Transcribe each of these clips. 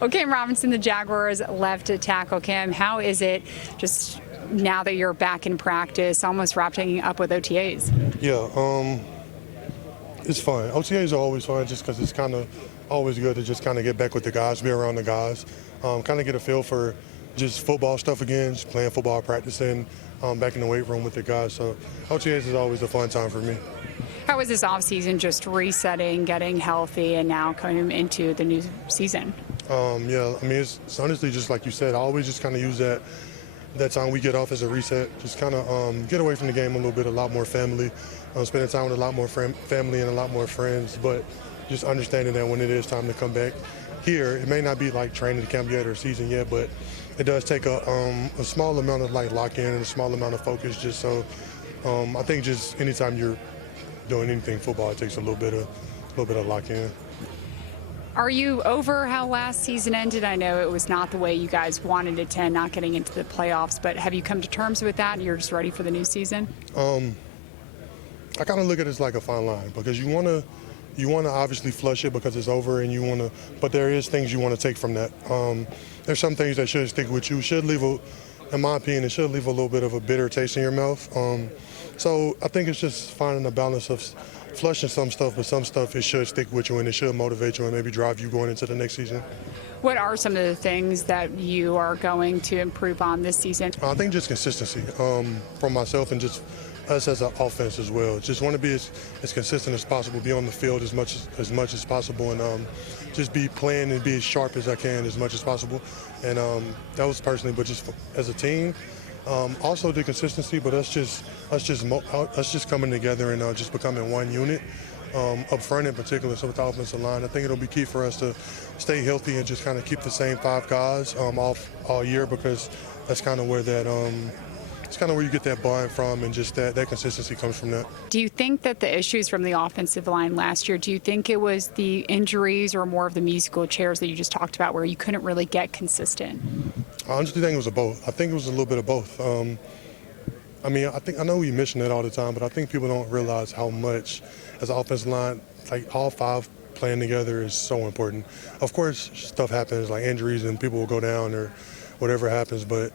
Well, Cam Robinson, the Jaguars left tackle. Cam, how is it just now that you're back in practice, almost wrapping up with OTAs? Yeah, it's fun. OTAs are always fun just because it's kind of always good to just kind of get back with the guys, be around the guys, kind of get a feel for just football stuff again, just playing football, practicing, back in the weight room with the guys. So OTAs is always a fun time for me. How was this offseason, just resetting, getting healthy, and now coming into the new season? Yeah, I mean, it's honestly just like you said, I always just kind of use that time we get off as a reset, just kind of get away from the game a little bit, a lot more family, spending time with a lot more family and a lot more friends, but just understanding that when it is time to come back here, it may not be like training camp yet or season yet, but it does take a small amount of like lock-in and a small amount of focus just so I think just anytime you're doing anything football, it takes a little bit of lock-in. Are you over how last season ended? I know it was not the way you guys wanted it to end, not getting into the playoffs, but have you come to terms with that and you're just ready for the new season? I kind of look at it as like a fine line because you want to obviously flush it because it's over and you want to, but there is things you want to take from that. There's some things that should stick with you. In my opinion, it should leave a little bit of a bitter taste in your mouth. So I think it's just finding a balance of flushing some stuff, but some stuff it should stick with you and it should motivate you and maybe drive you going into the next season. What are some of the things that you are going to improve on this season? I think just consistency from myself and just us as an offense as well. Just want to be as consistent as possible, be on the field as much as possible, and just be playing and be as sharp as I can as much as possible. And that was personally, but just as a team. Also the consistency, but us just coming together and just becoming one unit up front in particular. So with the offensive line, I think it'll be key for us to stay healthy and just kind of keep the same 5 guys off all year because that's kind of where it's kind of where you get that bond from, and just that consistency comes from that. Do you think that the issues from the offensive line last year, do you think it was the injuries or more of the musical chairs that you just talked about where you couldn't really get consistent? I honestly think it was both. I think it was a little bit of both. I mean, I know we mention it all the time, but I think people don't realize how much as an offensive line, like all 5 playing together is so important. Of course, stuff happens like injuries and people will go down or whatever happens, but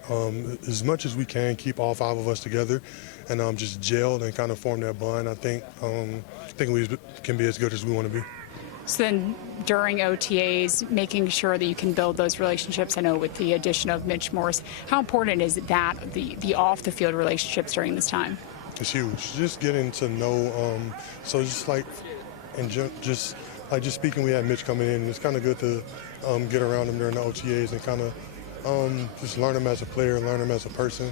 as much as we can keep all 5 of us together and just gel and kind of form that bond, I think we can be as good as we want to be. So then during OTAs, making sure that you can build those relationships, I know with the addition of Mitch Morse, how important is that, the off-the-field relationships during this time? It's huge. Just getting to know, so just like, and just speaking, we had Mitch coming in, and it's kind of good to get around him during the OTAs and kind of just learn him as a player, learn him as a person,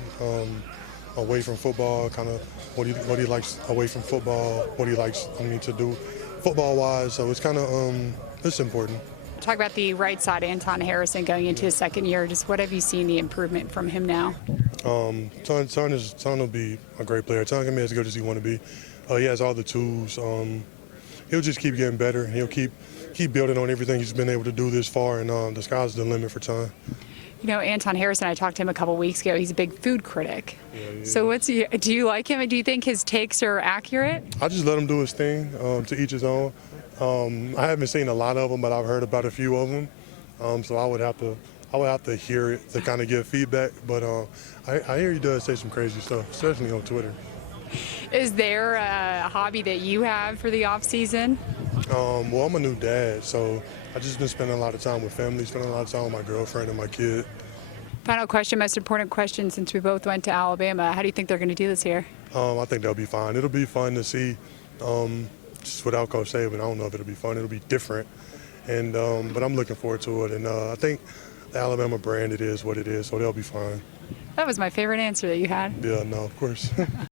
away from football, kind of what he likes away from football, what he likes, to do football-wise. So it's kind of, it's important. Talk about the right side, Anton Harrison, going into his second year. Just what have you seen the improvement from him now? Ton will be a great player. Ton can be as good as he want to be. He has all the tools. He'll just keep getting better. He'll keep building on everything he's been able to do this far, and the sky's the limit for Ton. You know, Anton Harrison, I talked to him a couple weeks ago. He's a big food critic. Yeah. So do you like him, and do you think his takes are accurate? I just let him do his thing, to each his own. I haven't seen a lot of them, but I've heard about a few of them. So I would have to hear it to kind of give feedback. But I hear he does say some crazy stuff, especially on Twitter. Is there a hobby that you have for the off season? Well, I'm a new dad, so I've just been spending a lot of time with family, spending a lot of time with my girlfriend and my kid. Final question, most important question, since we both went to Alabama. How do you think they're going to do this year? I think they'll be fine. It'll be fun to see. Just without Coach Saban, I don't know if it'll be fun. It'll be different, and but I'm looking forward to it. And I think the Alabama brand, it is what it is, so they'll be fine. That was my favorite answer that you had. Yeah, no, of course.